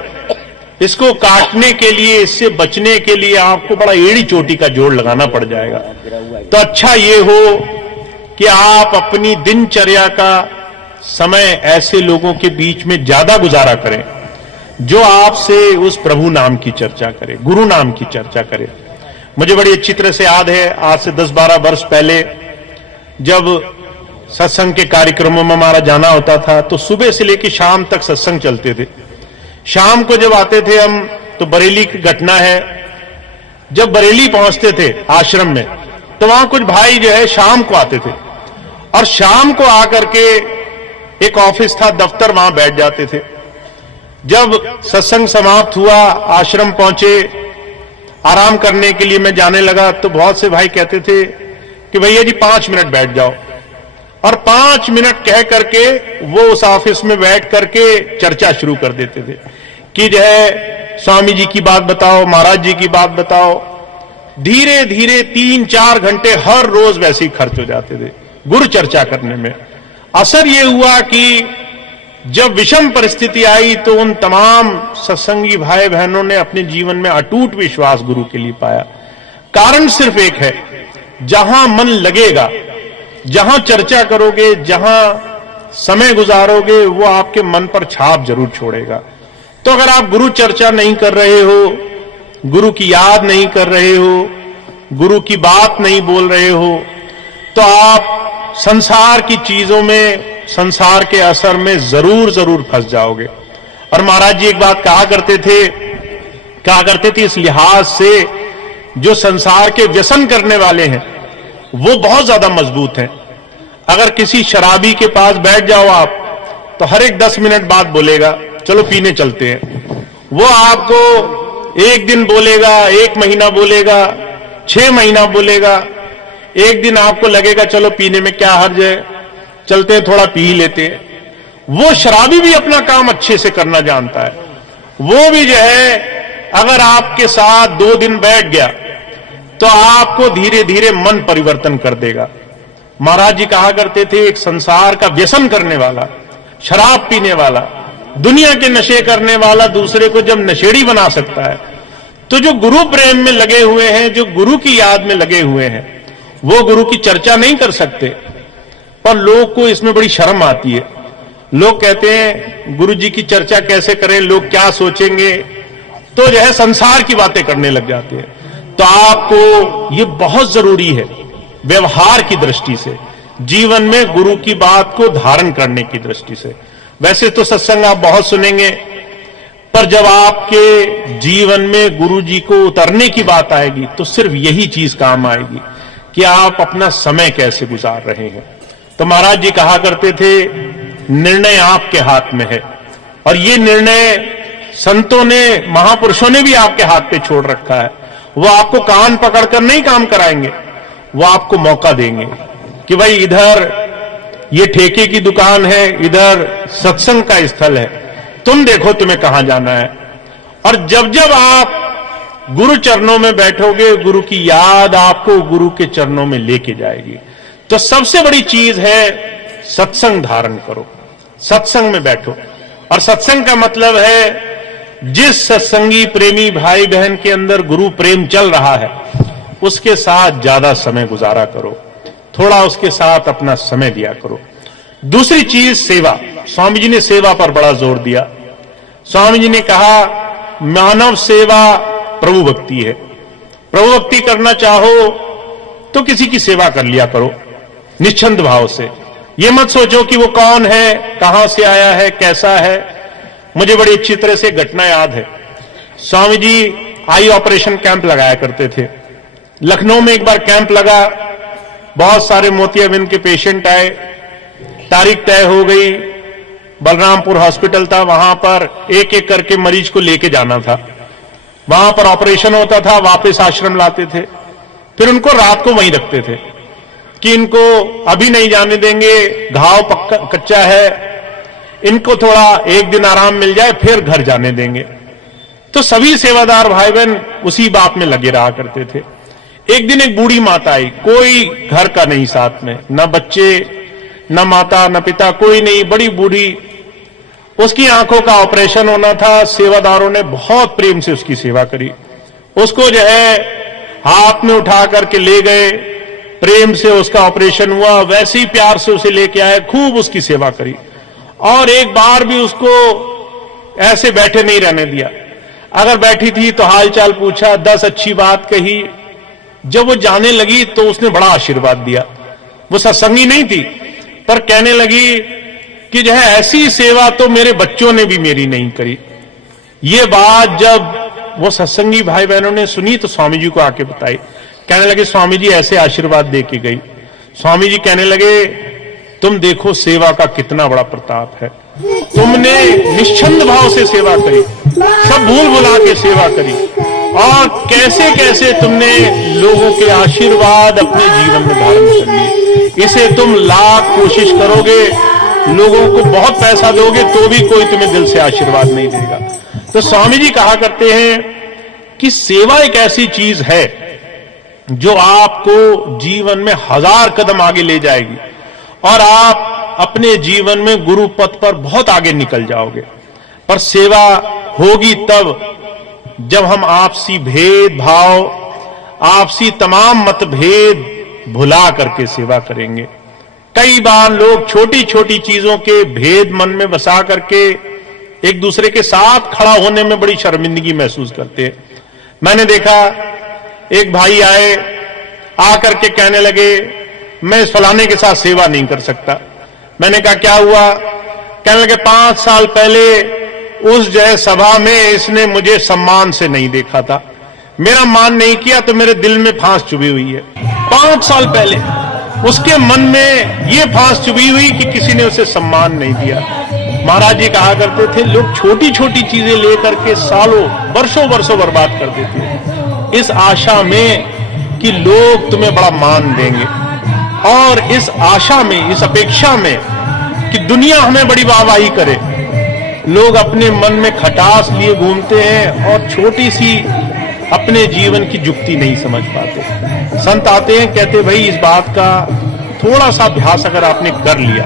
इसको काटने के लिए, इससे बचने के लिए आपको बड़ा एड़ी चोटी का जोड़ लगाना पड़ जाएगा। तो अच्छा ये हो कि आप अपनी दिनचर्या का समय ऐसे लोगों के बीच में ज्यादा गुजारा करें जो आपसे उस प्रभु नाम की चर्चा करे, गुरु नाम की चर्चा करे। मुझे बड़ी अच्छी तरह से याद है, आज से 10-12 वर्ष पहले जब सत्संग के कार्यक्रमों में हमारा जाना होता था तो सुबह से लेकर शाम तक सत्संग चलते थे। शाम को जब आते थे हम, तो बरेली की घटना है, जब बरेली पहुंचते थे आश्रम में तो वहां कुछ भाई जो है शाम को आते थे और शाम को आकर के एक ऑफिस था, दफ्तर, वहां बैठ जाते थे। जब सत्संग समाप्त हुआ, आश्रम पहुंचे, आराम करने के लिए मैं जाने लगा तो बहुत से भाई कहते थे कि भैया जी 5 मिनट बैठ जाओ, और 5 मिनट कह करके वो उस ऑफिस में बैठ करके चर्चा शुरू कर देते थे कि जो है स्वामी जी की बात बताओ, महाराज जी की बात बताओ। धीरे धीरे 3-4 घंटे हर रोज वैसे ही खर्च हो जाते थे गुरु चर्चा करने में। असर ये हुआ कि जब विषम परिस्थिति आई तो उन तमाम सत्संगी भाई बहनों ने अपने जीवन में अटूट विश्वास गुरु के लिए पाया। कारण सिर्फ एक है, जहां मन लगेगा, जहां चर्चा करोगे, जहां समय गुजारोगे, वो आपके मन पर छाप जरूर छोड़ेगा। तो अगर आप गुरु चर्चा नहीं कर रहे हो, गुरु की याद नहीं कर रहे हो, गुरु की बात नहीं बोल रहे हो, तो आप संसार की चीजों में, संसार के असर में जरूर जरूर फंस जाओगे। और महाराज जी एक बात कहा करते थे इस लिहाज से, जो संसार के व्यसन करने वाले हैं वो बहुत ज्यादा मजबूत हैं। अगर किसी शराबी के पास बैठ जाओ आप, तो हर एक 10 मिनट बाद बोलेगा चलो पीने चलते हैं। वो आपको 1 दिन बोलेगा, 1 महीना बोलेगा, 6 महीना बोलेगा, एक दिन आपको लगेगा चलो पीने में क्या हर्ज है, चलते हैं थोड़ा पी लेते हैं। वो शराबी भी अपना काम अच्छे से करना जानता है। वो भी जो है अगर आपके साथ 2 दिन बैठ गया तो आपको धीरे धीरे मन परिवर्तन कर देगा। महाराज जी कहा करते थे, एक संसार का व्यसन करने वाला, शराब पीने वाला, दुनिया के नशे करने वाला दूसरे को जब नशेड़ी बना सकता है, तो जो गुरु प्रेम में लगे हुए हैं, जो गुरु की याद में लगे हुए हैं, वो गुरु की चर्चा नहीं कर सकते। पर लोग को इसमें बड़ी शर्म आती है। लोग कहते हैं गुरु जी की चर्चा कैसे करें, लोग क्या सोचेंगे, तो जो है संसार की बातें करने लग जाते हैं। तो आपको ये बहुत जरूरी है व्यवहार की दृष्टि से, जीवन में गुरु की बात को धारण करने की दृष्टि से। वैसे तो सत्संग आप बहुत सुनेंगे, पर जब आपके जीवन में गुरु जी को उतरने की बात आएगी तो सिर्फ यही चीज काम आएगी कि आप अपना समय कैसे गुजार रहे हैं। तो महाराज जी कहा करते थे, निर्णय आपके हाथ में है, और ये निर्णय संतों ने, महापुरुषों ने भी आपके हाथ पे छोड़ रखा है। वो आपको कान पकड़कर नहीं काम कराएंगे, वो आपको मौका देंगे कि भाई इधर ये ठेके की दुकान है, इधर सत्संग का स्थल है, तुम देखो तुम्हें कहां जाना है। और जब जब आप गुरु चरणों में बैठोगे, गुरु की याद आपको गुरु के चरणों में लेके जाएगी। तो सबसे बड़ी चीज है सत्संग धारण करो, सत्संग में बैठो। और सत्संग का मतलब है जिस सत्संगी प्रेमी भाई बहन के अंदर गुरु प्रेम चल रहा है, उसके साथ ज्यादा समय गुजारा करो। थोड़ा उसके साथ अपना समय दिया करो। दूसरी चीज सेवा। स्वामी जी ने सेवा पर बड़ा जोर दिया। स्वामी जी ने कहा मानव सेवा प्रभु भक्ति है। प्रभु भक्ति करना चाहो तो किसी की सेवा कर लिया करो निश्चिंत भाव से। ये मत सोचो कि वो कौन है, कहां से आया है, कैसा है। मुझे बड़ी अच्छी तरह से घटना याद है। Swami ji I operation camp लगाया करते थे। लखनऊ में एक बार कैंप लगा, बहुत सारे मोतियाबिंद के पेशेंट आए, तारीख तय हो गई, बलरामपुर हॉस्पिटल था, वहां पर एक एक करके मरीज को लेके जाना था। वहां पर ऑपरेशन होता था, वापस आश्रम लाते थे, फिर उनको रात को वहीं रखते थे कि इनको अभी नहीं जाने देंगे, घाव पक्का कच्चा है, इनको थोड़ा एक दिन आराम मिल जाए फिर घर जाने देंगे। तो सभी सेवादार भाई बहन उसी बात में लगे रहा करते थे। एक दिन एक बूढ़ी माता आई, कोई घर का नहीं साथ में, न बच्चे न माता न पिता, कोई नहीं, बड़ी बूढ़ी। उसकी आंखों का ऑपरेशन होना था। सेवादारों ने बहुत प्रेम से उसकी सेवा करी। उसको जो है हाथ में उठा करके ले गए, प्रेम से उसका ऑपरेशन हुआ, वैसे ही प्यार से उसे लेके आए, खूब उसकी सेवा करी और एक बार भी उसको ऐसे बैठे नहीं रहने दिया। अगर बैठी थी तो हालचाल पूछा, 10 अच्छी बात कही। जब वो जाने लगी तो उसने बड़ा आशीर्वाद दिया। वो सत्संगी नहीं थी पर कहने लगी कि जो है ऐसी सेवा तो मेरे बच्चों ने भी मेरी नहीं करी। ये बात जब वो सत्संगी भाई बहनों ने सुनी तो स्वामी जी को आके बताई। कहने लगे स्वामी जी ऐसे आशीर्वाद दे के गई। स्वामी जी कहने लगे तुम देखो सेवा का कितना बड़ा प्रताप है। तुमने निश्चंद भाव से सेवा करी, सब भूल भुला के सेवा करी और कैसे कैसे तुमने लोगों के आशीर्वाद अपने जीवन में धारण कर लिए। इसे तुम लाख कोशिश करोगे, लोगों को बहुत पैसा दोगे तो भी कोई तुम्हें दिल से आशीर्वाद नहीं देगा। तो स्वामी जी कहा करते हैं कि सेवा एक ऐसी चीज है जो आपको जीवन में 1000 कदम आगे ले जाएगी और आप अपने जीवन में गुरु पथ पर बहुत आगे निकल जाओगे। पर सेवा होगी तब जब हम आपसी भेदभाव, आपसी तमाम मतभेद भुला करके सेवा करेंगे। कई बार लोग छोटी छोटी चीजों के भेद मन में बसा करके एक दूसरे के साथ खड़ा होने में बड़ी शर्मिंदगी महसूस करते हैं। मैंने देखा एक भाई आए, आकर के कहने लगे मैं इस फलाने के साथ सेवा नहीं कर सकता। मैंने कहा क्या हुआ? कहने लगे 5 साल पहले उस जय सभा में इसने मुझे सम्मान से नहीं देखा था, मेरा मान नहीं किया तो मेरे दिल में फांस चुभी हुई है। 5 साल पहले उसके मन में ये फांस चुभी हुई कि किसी ने उसे सम्मान नहीं दिया। महाराज जी कहा करते थे लोग छोटी छोटी चीजें लेकर के सालों वर्षों वर्षों बर्बाद कर देते हैं इस आशा में कि लोग तुम्हें बड़ा मान देंगे, और इस आशा में, इस अपेक्षा में कि दुनिया हमें बड़ी वाहवाही करे। लोग अपने मन में खटास लिए घूमते हैं और छोटी सी अपने जीवन की जुक्ति नहीं समझ पाते। संत आते हैं, कहते भाई इस बात का थोड़ा सा अभ्यास अगर आपने कर लिया,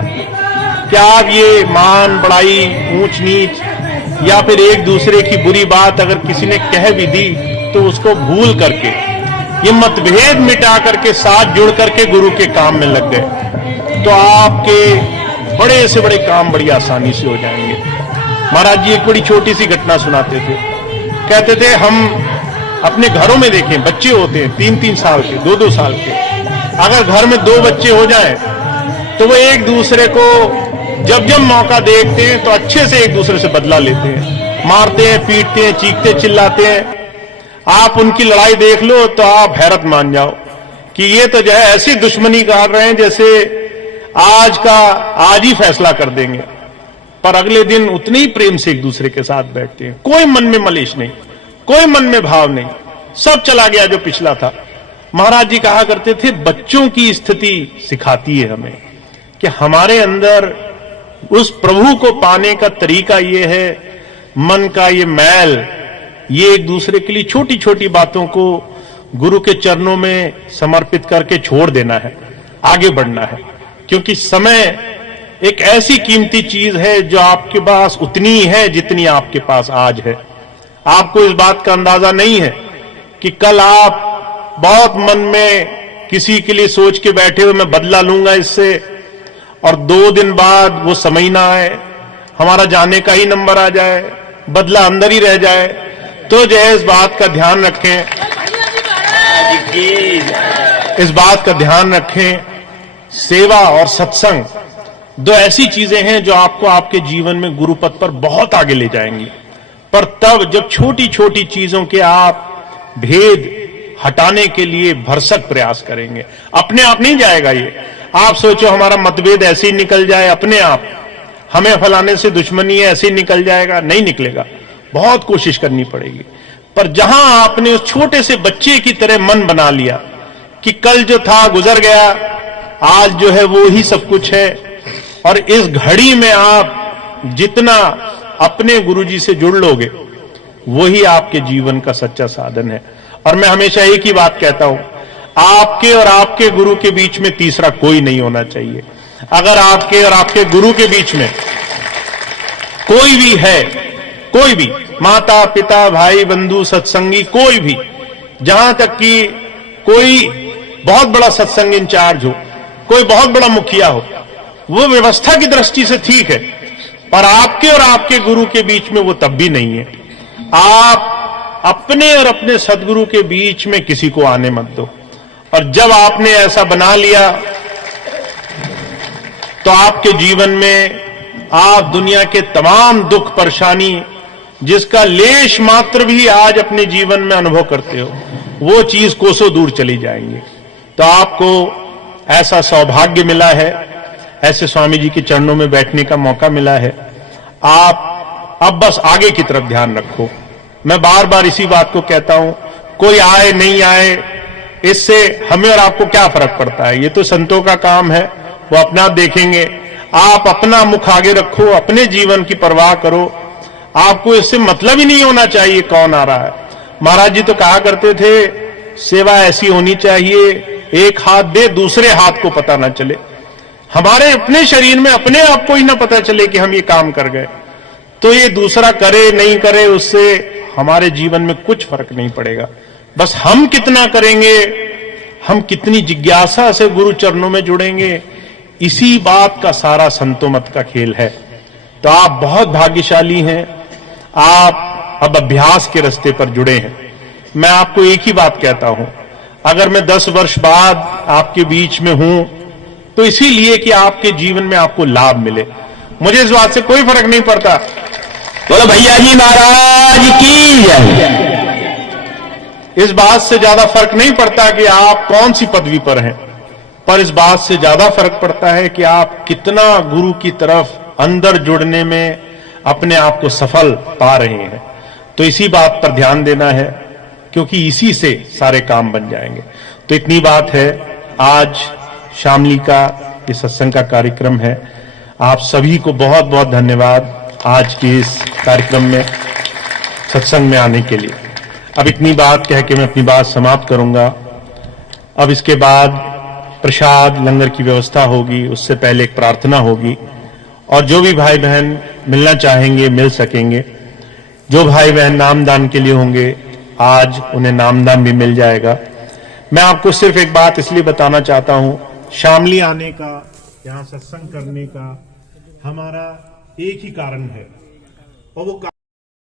क्या आप ये मान बढ़ाई, ऊंच नीच या फिर एक दूसरे की बुरी बात अगर किसी ने कह भी दी तो उसको भूल करके, ये मतभेद मिटा करके साथ जुड़ करके गुरु के काम में लग गए तो आपके बड़े से बड़े काम बड़ी आसानी से हो जाएंगे। महाराज जी एक बड़ी छोटी सी घटना सुनाते थे। कहते थे हम अपने घरों में देखें, बच्चे होते हैं 3-3 साल के, 2-2 साल के, अगर घर में 2 बच्चे हो जाएं तो वो एक दूसरे को जब जब मौका देखते हैं तो अच्छे से एक दूसरे से बदला लेते हैं, मारते हैं, पीटते हैं, चीखते चिल्लाते हैं। आप उनकी लड़ाई देख लो तो आप हैरत मान जाओ कि ये तो जो है ऐसी दुश्मनी कर रहे हैं जैसे आज ही फैसला कर देंगे, पर अगले दिन उतने ही प्रेम से एक दूसरे के साथ बैठते हैं। कोई मन में मलेश नहीं, कोई मन में भाव नहीं, सब चला गया जो पिछला था। महाराज जी कहा करते थे बच्चों की स्थिति सिखाती है हमें कि हमारे अंदर उस प्रभु को पाने का तरीका ये है, मन का ये मैल, ये एक दूसरे के लिए छोटी छोटी बातों को गुरु के चरणों में समर्पित करके छोड़ देना है, आगे बढ़ना है। क्योंकि समय एक ऐसी कीमती चीज है जो आपके पास उतनी ही है जितनी आपके पास आज है। आपको इस बात का अंदाजा नहीं है कि कल आप बहुत मन में किसी के लिए सोच के बैठे हुए मैं बदला लूंगा इससे, और 2 दिन बाद वो समय ना आए, हमारा जाने का ही नंबर आ जाए, बदला अंदर ही रह जाए, तो जो है इस बात का ध्यान रखें, इस बात का ध्यान रखें। सेवा और सत्संग 2 ऐसी चीजें हैं जो आपको आपके जीवन में गुरु पथ पर बहुत आगे ले जाएंगी। पर तब जब छोटी छोटी चीजों के आप भेद हटाने के लिए भरसक प्रयास करेंगे। अपने आप नहीं जाएगा ये। आप सोचो हमारा मतभेद ऐसे ही निकल जाए अपने आप, हमें फलाने से दुश्मनी है ऐसे ही निकल जाएगा, नहीं निकलेगा, बहुत कोशिश करनी पड़ेगी। पर जहां आपने उस छोटे से बच्चे की तरह मन बना लिया कि कल जो था गुजर गया, आज जो है वो ही सब कुछ है, और इस घड़ी में आप जितना अपने गुरुजी से जुड़ लोगे वही आपके जीवन का सच्चा साधन है। और मैं हमेशा एक ही बात कहता हूं, आपके और आपके गुरु के बीच में तीसरा कोई नहीं होना चाहिए। अगर आपके और आपके गुरु के बीच में कोई भी है, कोई भी माता पिता भाई बंधु सत्संगी कोई भी, जहां तक कि कोई बहुत बड़ा सत्संग इंचार्ज हो, कोई बहुत बड़ा मुखिया हो, वो व्यवस्था की दृष्टि से ठीक है, पर आपके और आपके गुरु के बीच में वो तब भी नहीं है। आप अपने और अपने सदगुरु के बीच में किसी को आने मत दो। और जब आपने ऐसा बना लिया तो आपके जीवन में आप दुनिया के तमाम दुख परेशानी जिसका लेश मात्र भी आज अपने जीवन में अनुभव करते हो, वो चीज कोसों दूर चली जाएंगी। तो आपको ऐसा सौभाग्य मिला है, ऐसे स्वामी जी के चरणों में बैठने का मौका मिला है। आप अब बस आगे की तरफ ध्यान रखो। मैं बार बार इसी बात को कहता हूं, कोई आए नहीं आए इससे हमें और आपको क्या फर्क पड़ता है, ये तो संतों का काम है, वो अपना आप देखेंगे। आप अपना मुख आगे रखो, अपने जीवन की परवाह करो, आपको इससे मतलब ही नहीं होना चाहिए कौन आ रहा है। महाराज जी तो कहा करते थे, सेवा ऐसी होनी चाहिए एक हाथ दे दूसरे हाथ को पता ना चले। हमारे अपने शरीर में अपने आप को ही ना पता चले कि हम ये काम कर गए, तो ये दूसरा करे नहीं करे उससे हमारे जीवन में कुछ फर्क नहीं पड़ेगा। बस हम कितना करेंगे, हम कितनी जिज्ञासा से गुरु चरणों में जुड़ेंगे, इसी बात का सारा संतो मत का खेल है। तो आप बहुत भाग्यशाली हैं, आप अब अभ्यास के रास्ते पर जुड़े हैं। मैं आपको एक ही बात कहता हूं, अगर मैं 10 वर्ष बाद आपके बीच में हूं तो इसीलिए कि आपके जीवन में आपको लाभ मिले। मुझे इस बात से कोई फर्क नहीं पड़ता। बोलो भैया जी महाराज की जय। इस बात से ज्यादा फर्क नहीं पड़ता कि आप कौन सी पदवी पर हैं, पर इस बात से ज्यादा फर्क पड़ता है कि आप कितना गुरु की तरफ अंदर जुड़ने में अपने आप को सफल पा रहे हैं। तो इसी बात पर ध्यान देना है, क्योंकि इसी से सारे काम बन जाएंगे। तो इतनी बात है। आज शामली का ये सत्संग का कार्यक्रम है। आप सभी को बहुत बहुत धन्यवाद आज के इस कार्यक्रम में सत्संग में आने के लिए। अब इतनी बात कह के मैं अपनी बात समाप्त करूंगा। अब इसके बाद प्रसाद लंगर की व्यवस्था होगी, उससे पहले एक प्रार्थना होगी, और जो भी भाई बहन मिलना चाहेंगे मिल सकेंगे। जो भाई बहन नामदान के लिए होंगे आज उन्हें नामदान भी मिल जाएगा। मैं आपको सिर्फ एक बात इसलिए बताना चाहता हूं, शामली आने का, यहाँ सत्संग करने का हमारा एक ही कारण है, और वो